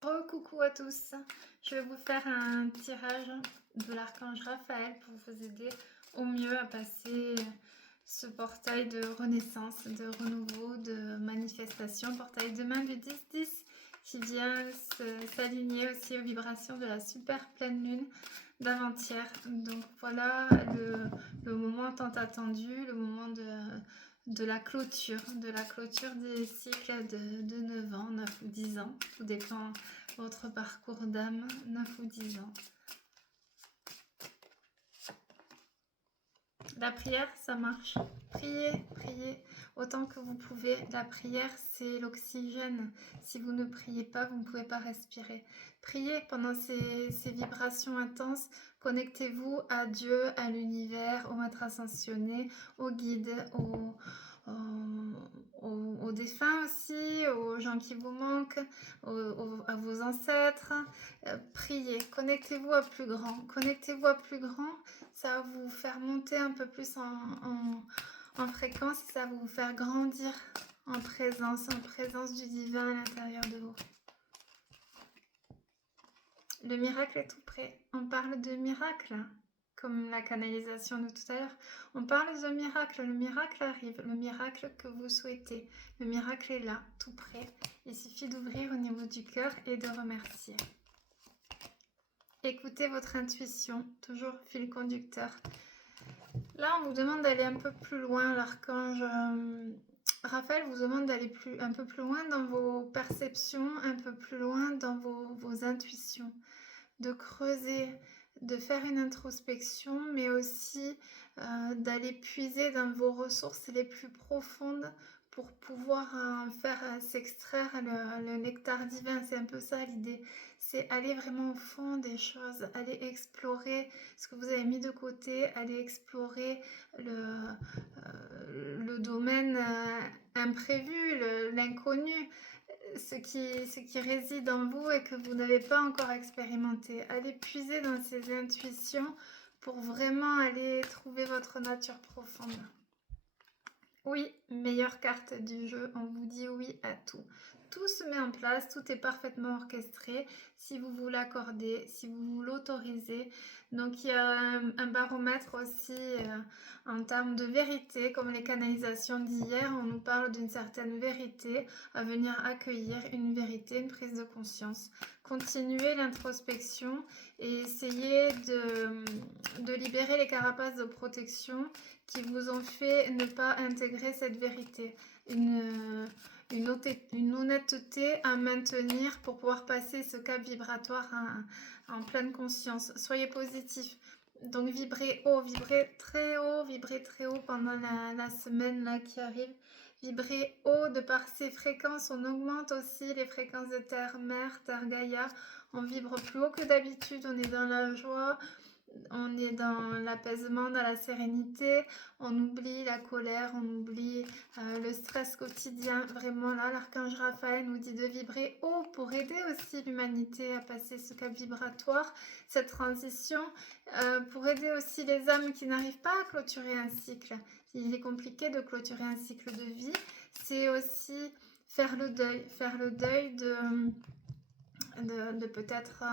Coucou à tous, je vais vous faire un tirage de l'archange Raphaël pour vous aider au mieux à passer ce portail de renaissance, de renouveau, de manifestation, portail de main du 10-10 qui vient s'aligner aussi aux vibrations de la super pleine lune d'avant-hier. Donc voilà le moment tant attendu, le moment de la clôture des cycles de 9 ans, 9 ou 10 ans, tout dépend votre parcours d'âme, 9 ou 10 ans. La prière, ça marche. Priez, priez autant que vous pouvez. La prière, c'est l'oxygène. Si vous ne priez pas, vous ne pouvez pas respirer. Priez pendant ces vibrations intenses. Connectez-vous à Dieu, à l'univers, au maître ascensionné, au guide, aux défunts aussi, aux gens qui vous manquent, à vos ancêtres. Priez, connectez-vous à plus grand. Connectez-vous à plus grand, ça va vous faire monter un peu plus en fréquence, ça va vous faire grandir en présence du divin à l'intérieur de vous. Le miracle est tout près. On parle de miracle, comme la canalisation de tout à l'heure. On parle de miracle, le miracle arrive, le miracle que vous souhaitez. Le miracle est là, tout près. Il suffit d'ouvrir au niveau du cœur et de remercier. Écoutez votre intuition, toujours fil conducteur. Là, on vous demande d'aller un peu plus loin. L'archange Raphaël vous demande d'aller un peu plus loin dans vos perceptions, un peu plus loin dans vos intuitions, de creuser, de faire une introspection, mais aussi d'aller puiser dans vos ressources les plus profondes pour pouvoir faire s'extraire le nectar divin. C'est un peu ça l'idée. C'est aller vraiment au fond des choses, aller explorer ce que vous avez mis de côté, aller explorer le domaine imprévu, l'inconnu, ce qui réside en vous et que vous n'avez pas encore expérimenté. Allez puiser dans ces intuitions pour vraiment aller trouver votre nature profonde. Oui, meilleure carte du jeu, on vous dit oui à tout. Tout se met en place, tout est parfaitement orchestré, si vous vous l'accordez, si vous vous l'autorisez. Donc il y a un baromètre aussi en termes de vérité, comme les canalisations d'hier, on nous parle d'une certaine vérité à venir accueillir, une vérité, une prise de conscience. Continuez l'introspection et essayez de libérer les carapaces de protection qui vous ont fait ne pas intégrer cette vérité. Une honnêteté à maintenir pour pouvoir passer ce cap vibratoire en pleine conscience. Soyez positif. Donc vibrez haut, vibrez très haut pendant la semaine là qui arrive. Vibrez haut de par ces fréquences. On augmente aussi les fréquences de Terre, Mère, Terre Gaïa. On vibre plus haut que d'habitude. On est dans la joie. On est dans l'apaisement, dans la sérénité, on oublie la colère, on oublie le stress quotidien. Vraiment là, l'archange Raphaël nous dit de vibrer haut pour aider aussi l'humanité à passer ce cap vibratoire, cette transition, pour aider aussi les âmes qui n'arrivent pas à clôturer un cycle. Il est compliqué de clôturer un cycle de vie, c'est aussi faire le deuil de peut-être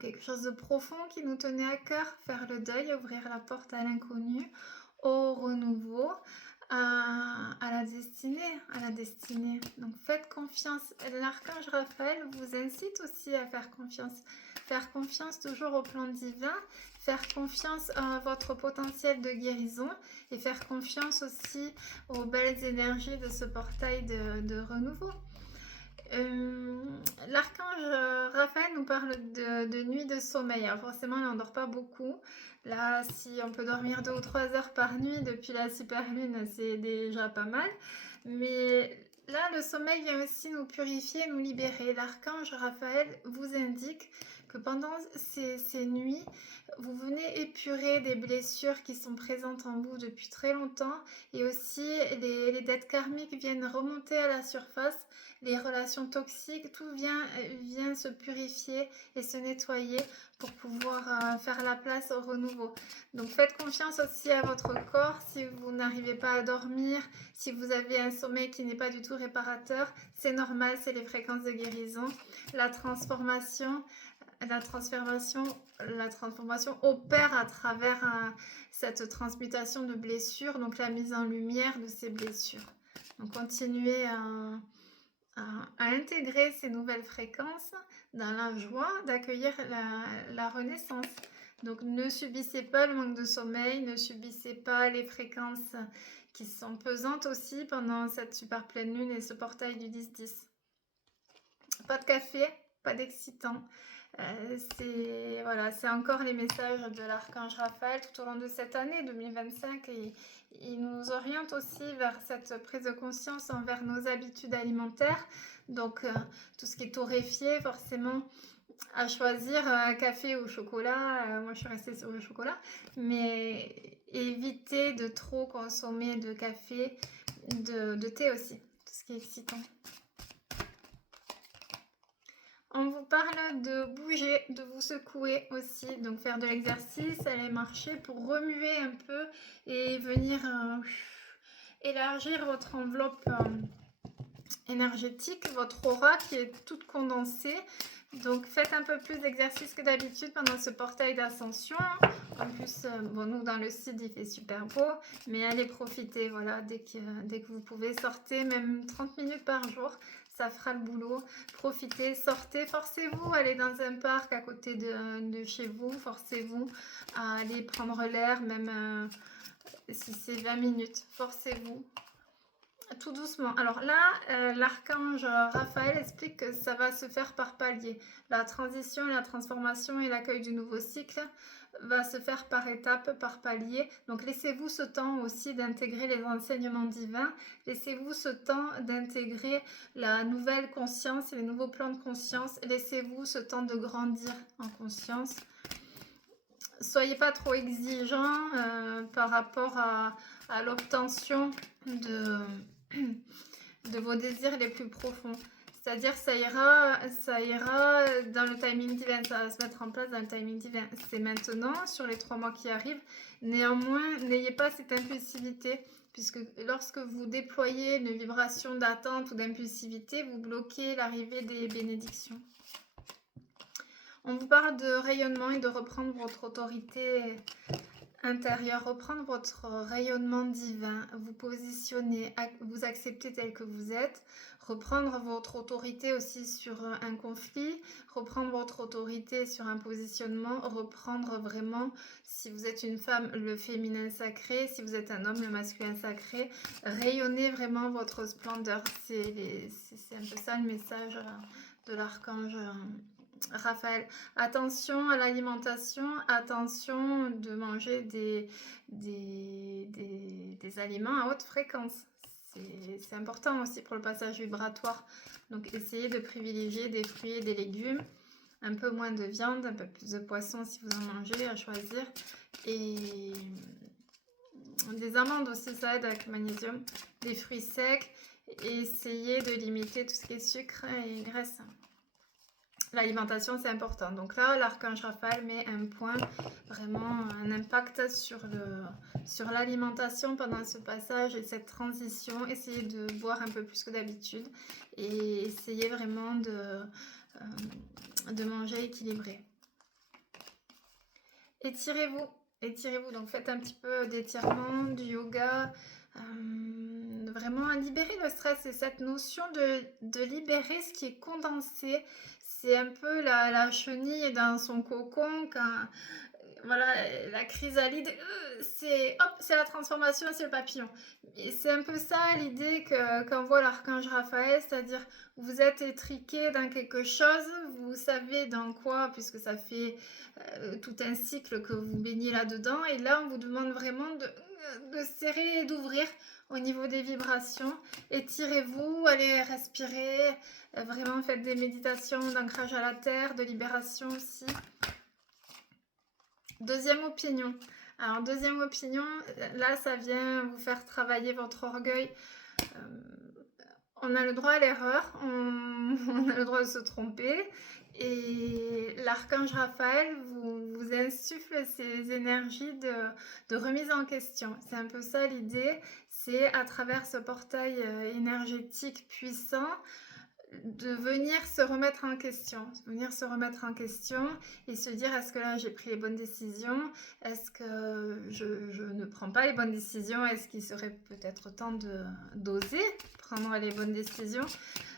quelque chose de profond qui nous tenait à cœur, faire le deuil, ouvrir la porte à l'inconnu, au renouveau, à la destinée. Donc faites confiance. L'archange Raphaël vous incite aussi à faire confiance toujours au plan divin, faire confiance à votre potentiel de guérison et faire confiance aussi aux belles énergies de ce portail de renouveau. L'archange Raphaël nous parle de nuit de sommeil. Alors forcément, on n'endort pas beaucoup. Là, si on peut dormir 2 ou 3 heures par nuit depuis la super lune, c'est déjà pas mal. Mais là, le sommeil vient aussi nous purifier, nous libérer. L'archange Raphaël vous indique que pendant ces nuits, vous venez épurer des blessures qui sont présentes en vous depuis très longtemps et aussi les dettes karmiques viennent remonter à la surface, les relations toxiques, tout vient se purifier et se nettoyer pour pouvoir faire la place au renouveau. Donc faites confiance aussi à votre corps si vous n'arrivez pas à dormir, si vous avez un sommeil qui n'est pas du tout réparateur, c'est normal, c'est les fréquences de guérison. La transformation opère à travers cette transmutation de blessures, donc la mise en lumière de ces blessures. Donc continuez à intégrer ces nouvelles fréquences dans la joie d'accueillir la renaissance. Donc ne subissez pas le manque de sommeil, ne subissez pas les fréquences qui sont pesantes aussi pendant cette super pleine lune et ce portail du 10-10. Pas de café, pas d'excitant. C'est encore les messages de l'archange Raphaël tout au long de cette année 2025 et il nous oriente aussi vers cette prise de conscience envers nos habitudes alimentaires. Donc tout ce qui est torréfié, forcément, à choisir café ou chocolat. Moi, je suis restée sur le chocolat, mais évitez de trop consommer de café, de thé aussi, tout ce qui est excitant. On vous parle de bouger, de vous secouer aussi, donc faire de l'exercice, aller marcher pour remuer un peu et venir élargir votre enveloppe énergétique, votre aura qui est toute condensée. Donc faites un peu plus d'exercice que d'habitude pendant ce portail d'ascension. En plus, nous dans le sud il fait super beau, mais allez profiter, voilà, dès que vous pouvez, sortez même 30 minutes par jour. Ça fera le boulot. Profitez, sortez, forcez-vous, allez dans un parc à côté de chez vous, forcez-vous à aller prendre l'air, même si c'est 20 minutes, forcez-vous. Tout doucement. Alors là, l'archange Raphaël explique que ça va se faire par palier. La transition, la transformation et l'accueil du nouveau cycle va se faire par étapes, par palier. Donc laissez-vous ce temps aussi d'intégrer les enseignements divins. Laissez-vous ce temps d'intégrer la nouvelle conscience et les nouveaux plans de conscience. Laissez-vous ce temps de grandir en conscience. Soyez pas trop exigeant par rapport à l'obtention de vos désirs les plus profonds. C'est-à-dire ça ira dans le timing divin, ça va se mettre en place dans le timing divin. C'est maintenant, sur les 3 mois qui arrivent. Néanmoins, n'ayez pas cette impulsivité, puisque lorsque vous déployez une vibration d'attente ou d'impulsivité, vous bloquez l'arrivée des bénédictions. On vous parle de rayonnement et de reprendre votre autorité intérieure, reprendre votre rayonnement divin, vous positionner, vous accepter tel que vous êtes, reprendre votre autorité aussi sur un conflit, reprendre votre autorité sur un positionnement, reprendre vraiment, si vous êtes une femme, le féminin sacré, si vous êtes un homme, le masculin sacré, rayonnez vraiment votre splendeur. C'est un peu ça le message de l'archange Raphaël. Attention à l'alimentation, attention de manger des aliments à haute fréquence. C'est important aussi pour le passage vibratoire. Donc essayez de privilégier des fruits et des légumes, un peu moins de viande, un peu plus de poisson si vous en mangez, à choisir. Et des amandes aussi, ça aide avec le magnésium. Des fruits secs. Et essayez de limiter tout ce qui est sucre et graisse. L'alimentation, c'est important. Donc là, l'archange Raphaël met un point, vraiment un impact sur l'alimentation pendant ce passage et cette transition. Essayez de boire un peu plus que d'habitude et essayez vraiment de manger équilibré. Étirez-vous. Étirez-vous. Donc faites un petit peu d'étirement, du yoga. Vraiment libérer le stress et cette notion de libérer ce qui est condensé. C'est un peu la chenille dans son cocon quand voilà, la chrysalide, c'est la transformation, c'est le papillon. Et c'est un peu ça l'idée qu'envoie l'archange Raphaël, c'est-à-dire vous êtes étriqué dans quelque chose, vous savez dans quoi, puisque ça fait tout un cycle que vous baignez là-dedans, et là on vous demande vraiment de serrer et d'ouvrir au niveau des vibrations. Étirez-vous, allez respirer. Vraiment, faites des méditations d'ancrage à la terre, de libération aussi. Deuxième opinion. Alors, deuxième opinion, là, ça vient vous faire travailler votre orgueil. On a le droit à l'erreur, on a le droit de se tromper. Et l'archange Raphaël vous insuffle ces énergies de remise en question. C'est un peu ça l'idée, c'est à travers ce portail énergétique puissant, de venir se remettre en question, et se dire est-ce que là j'ai pris les bonnes décisions, est-ce que je ne prends pas les bonnes décisions, est-ce qu'il serait peut-être temps d'oser prendre les bonnes décisions.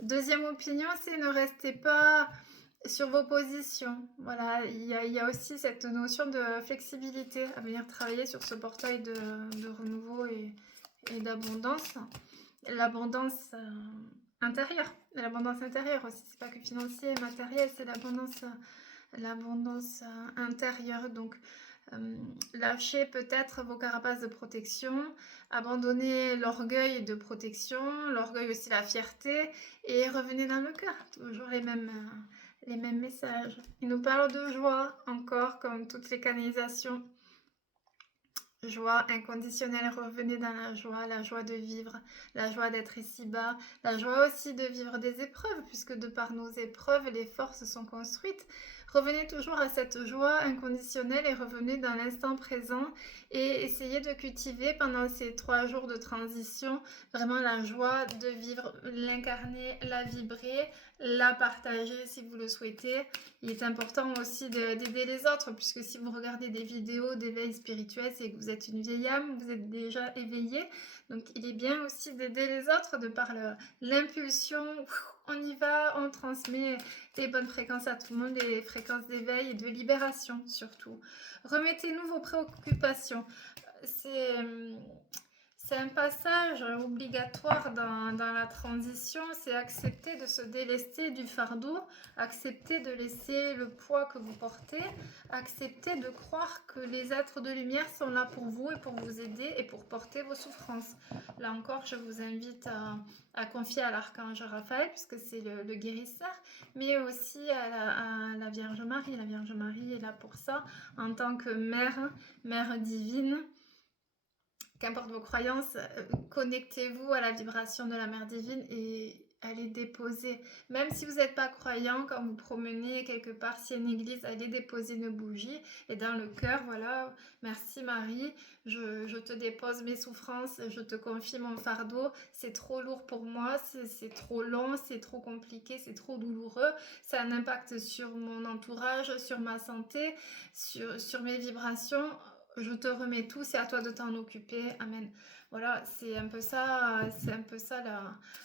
Deuxième opinion, c'est ne restez pas sur vos positions. Voilà, il y a aussi cette notion de flexibilité à venir travailler sur ce portail de renouveau et d'abondance. L'abondance intérieure. L'abondance intérieure aussi, c'est pas que financier et matériel, c'est l'abondance intérieure. Donc, lâchez peut-être vos carapaces de protection, abandonnez l'orgueil de protection, l'orgueil aussi la fierté, et revenez dans le cœur. Toujours les mêmes messages. Il nous parle de joie, encore, comme toutes les canalisations. Joie inconditionnelle, revenez dans la joie de vivre, la joie d'être ici-bas, la joie aussi de vivre des épreuves, puisque de par nos épreuves, les forces sont construites. Revenez toujours à cette joie inconditionnelle et revenez dans l'instant présent et essayez de cultiver pendant ces 3 jours de transition vraiment la joie de vivre, l'incarner, la vibrer, la partager si vous le souhaitez. Il est important aussi d'aider les autres, puisque si vous regardez des vidéos d'éveil spirituel, c'est que vous êtes une vieille âme, vous êtes déjà éveillé. Donc il est bien aussi d'aider les autres de par l'impulsion. On y va, on transmet des bonnes fréquences à tout le monde, des fréquences d'éveil et de libération surtout. Remettez-nous vos préoccupations. C'est un passage obligatoire dans la transition, c'est accepter de se délester du fardeau, accepter de laisser le poids que vous portez, accepter de croire que les êtres de lumière sont là pour vous et pour vous aider et pour porter vos souffrances. Là encore, je vous invite à confier à l'archange Raphaël, puisque c'est le guérisseur, mais aussi à la Vierge Marie. La Vierge Marie est là pour ça, en tant que mère divine. Qu'importe vos croyances, connectez-vous à la vibration de la Mère Divine et allez déposer. Même si vous n'êtes pas croyant, quand vous promenez quelque part, s'il y a une église, allez déposer une bougie. Et dans le cœur, voilà, merci Marie, je te dépose mes souffrances, je te confie mon fardeau. C'est trop lourd pour moi, c'est trop long, c'est trop compliqué, c'est trop douloureux. Ça a un impact sur mon entourage, sur ma santé, sur mes vibrations. Je te remets tout, c'est à toi de t'en occuper. Amen. Voilà, c'est un peu ça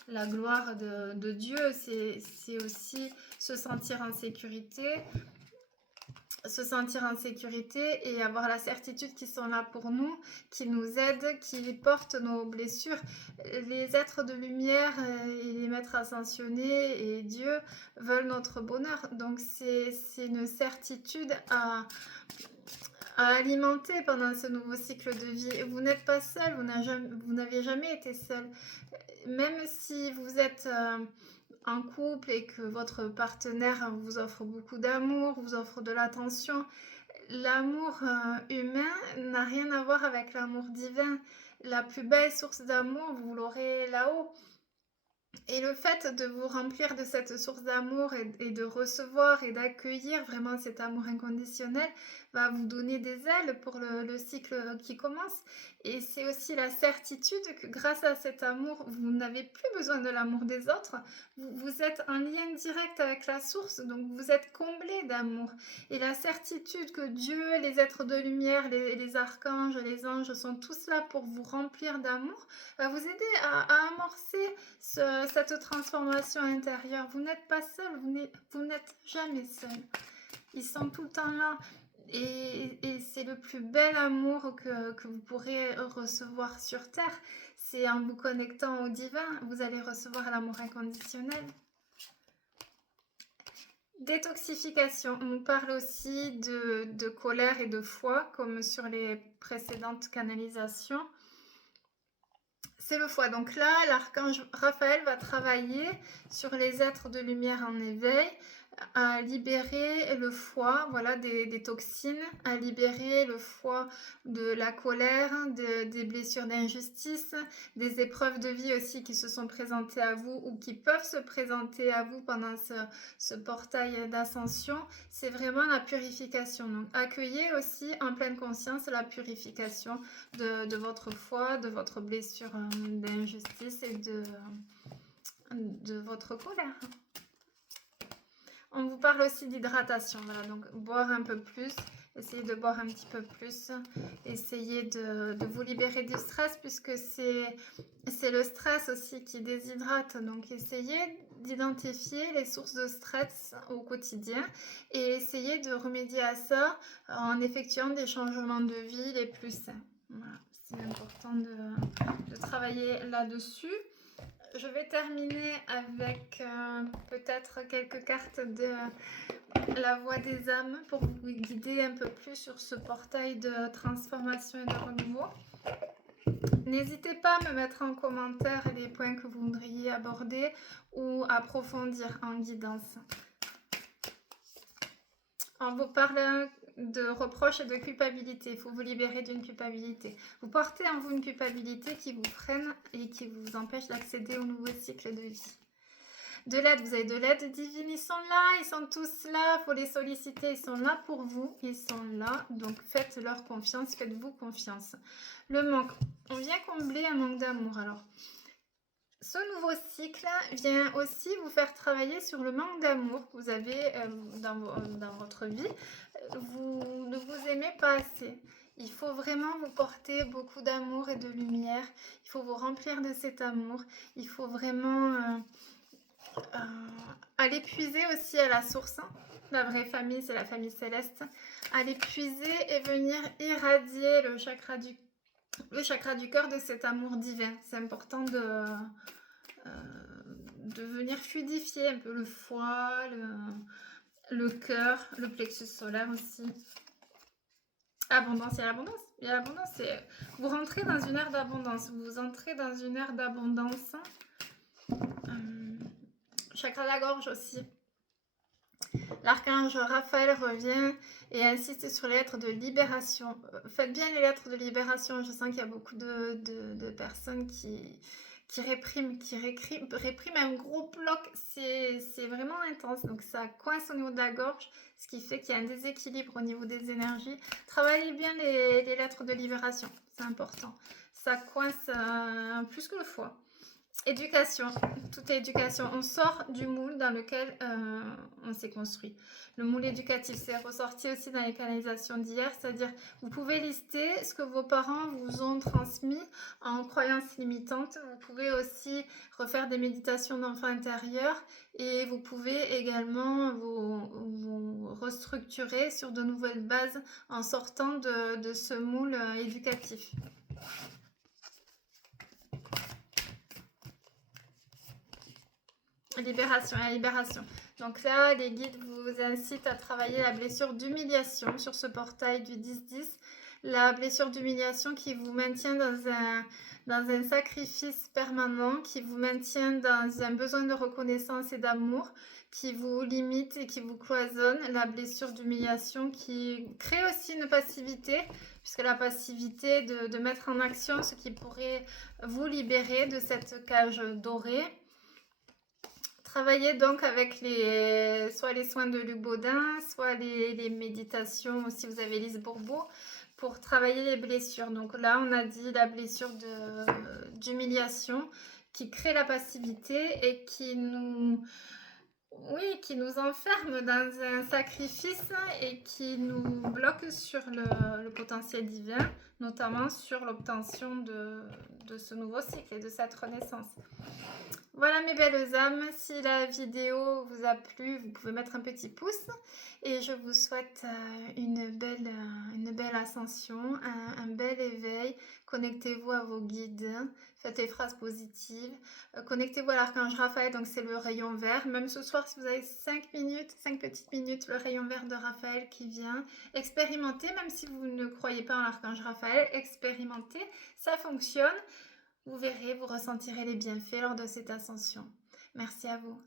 la gloire de Dieu. C'est aussi se sentir en sécurité et avoir la certitude qu'ils sont là pour nous, qui nous aident, qui portent nos blessures. Les êtres de lumière et les maîtres ascensionnés et Dieu veulent notre bonheur. Donc c'est une certitude à alimenter pendant ce nouveau cycle de vie. Vous n'êtes pas seul, vous n'avez jamais été seul. Même si vous êtes en couple et que votre partenaire vous offre beaucoup d'amour, vous offre de l'attention, l'amour humain n'a rien à voir avec l'amour divin. La plus belle source d'amour, vous l'aurez là-haut. Et le fait de vous remplir de cette source d'amour et de recevoir et d'accueillir vraiment cet amour inconditionnel va vous donner des ailes pour le cycle qui commence. Et c'est aussi la certitude que grâce à cet amour, vous n'avez plus besoin de l'amour des autres. Vous êtes en lien direct avec la source, donc vous êtes comblé d'amour. Et la certitude que Dieu, les êtres de lumière, les archanges, les anges sont tous là pour vous remplir d'amour, va vous aider à amorcer cette transformation intérieure. Vous n'êtes pas seul, vous n'êtes jamais seul. Ils sont tout le temps là. Et c'est le plus bel amour que vous pourrez recevoir sur Terre. C'est en vous connectant au divin, vous allez recevoir l'amour inconditionnel. Détoxification. On nous parle aussi de colère et de foi, comme sur les précédentes canalisations. C'est le foie. Donc là, l'archange Raphaël va travailler sur les êtres de lumière en éveil, à libérer le foie, voilà, des toxines, à libérer le foie de la colère, des blessures d'injustice, des épreuves de vie aussi qui se sont présentées à vous ou qui peuvent se présenter à vous pendant ce portail d'ascension. C'est vraiment la purification. Donc accueillez aussi en pleine conscience la purification de votre foi, de votre blessure d'injustice et de votre colère. On vous parle aussi d'hydratation, voilà, donc boire un peu plus, essayez de boire un petit peu plus, essayez de vous libérer du stress puisque c'est le stress aussi qui déshydrate, donc essayez d'identifier les sources de stress au quotidien et essayez de remédier à ça en effectuant des changements de vie les plus sains. Voilà, c'est important de travailler là-dessus. Je vais terminer avec peut-être quelques cartes de la voix des âmes pour vous guider un peu plus sur ce portail de transformation et de renouveau. N'hésitez pas à me mettre en commentaire les points que vous voudriez aborder ou approfondir en guidance. On vous parle de reproches et de culpabilité. Il faut vous libérer d'une culpabilité. Vous portez en vous une culpabilité qui vous freine et qui vous empêche d'accéder au nouveau cycle de vie. De l'aide, vous avez de l'aide divine, ils sont là, ils sont tous là, il faut les solliciter, ils sont là pour vous, ils sont là, donc faites-leur confiance, faites-vous confiance. Le manque, on vient combler un manque d'amour. Alors, ce nouveau cycle vient aussi vous faire travailler sur le manque d'amour que vous avez dans votre vie. Vous ne vous aimez pas assez. Il faut vraiment vous porter beaucoup d'amour et de lumière. Il faut vous remplir de cet amour. Il faut vraiment aller puiser aussi à la source. La vraie famille, c'est la famille céleste. Aller puiser et venir irradier le chakra du cœur de cet amour divin. C'est important de venir fluidifier un peu le foie, le cœur, le plexus solaire aussi. Abondance, il y a l'abondance. Il y a l'abondance. Vous rentrez dans une ère d'abondance. Vous entrez dans une ère d'abondance. Chakra de la gorge aussi. L'archange Raphaël revient et insiste sur les lettres de libération. Faites bien les lettres de libération. Je sens qu'il y a beaucoup de personnes qui répriment un gros bloc. C'est vraiment intense. Donc ça coince au niveau de la gorge, ce qui fait qu'il y a un déséquilibre au niveau des énergies. Travaillez bien les lettres de libération. C'est important. Ça coince plus que le foie. Éducation, tout est éducation. On sort du moule dans lequel on s'est construit. Le moule éducatif, c'est ressorti aussi dans les canalisations d'hier, c'est-à-dire vous pouvez lister ce que vos parents vous ont transmis en croyances limitantes. Vous pouvez aussi refaire des méditations d'enfant intérieur et vous pouvez également vous restructurer sur de nouvelles bases en sortant de ce moule éducatif. Libération, la libération. Donc là, les guides vous incitent à travailler la blessure d'humiliation sur ce portail du 10-10. La blessure d'humiliation qui vous maintient dans un sacrifice permanent, qui vous maintient dans un besoin de reconnaissance et d'amour, qui vous limite et qui vous cloisonne. La blessure d'humiliation qui crée aussi une passivité, puisque la passivité de mettre en action ce qui pourrait vous libérer de cette cage dorée. Travaillez donc avec soit les soins de Luc Baudin, soit les méditations, si vous avez Lise Bourbeau, pour travailler les blessures. Donc là, on a dit la blessure d'humiliation qui crée la passivité et qui nous enferme dans un sacrifice et qui nous bloque sur le potentiel divin, notamment sur l'obtention de de ce nouveau cycle et de cette renaissance. Voilà mes belles âmes, si la vidéo vous a plu, vous pouvez mettre un petit pouce et je vous souhaite une belle ascension, un bel éveil. Connectez-vous à vos guides, faites les phrases positives, connectez-vous à l'archange Raphaël, donc c'est le rayon vert. Même ce soir, si vous avez 5 minutes, 5 petites minutes, le rayon vert de Raphaël qui vient. Expérimentez, même si vous ne croyez pas en l'archange Raphaël, expérimentez, ça fonctionne. Vous verrez, vous ressentirez les bienfaits lors de cette ascension. Merci à vous.